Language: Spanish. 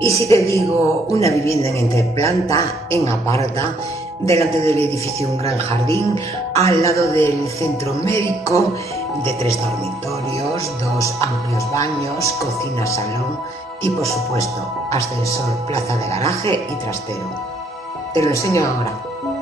Y si te digo una vivienda en entreplanta, en aparta, delante del edificio un gran jardín, al lado del centro médico, de 3 dormitorios, 2 amplios baños, cocina, salón y por supuesto ascensor, plaza de garaje y trastero. Te lo enseño ahora.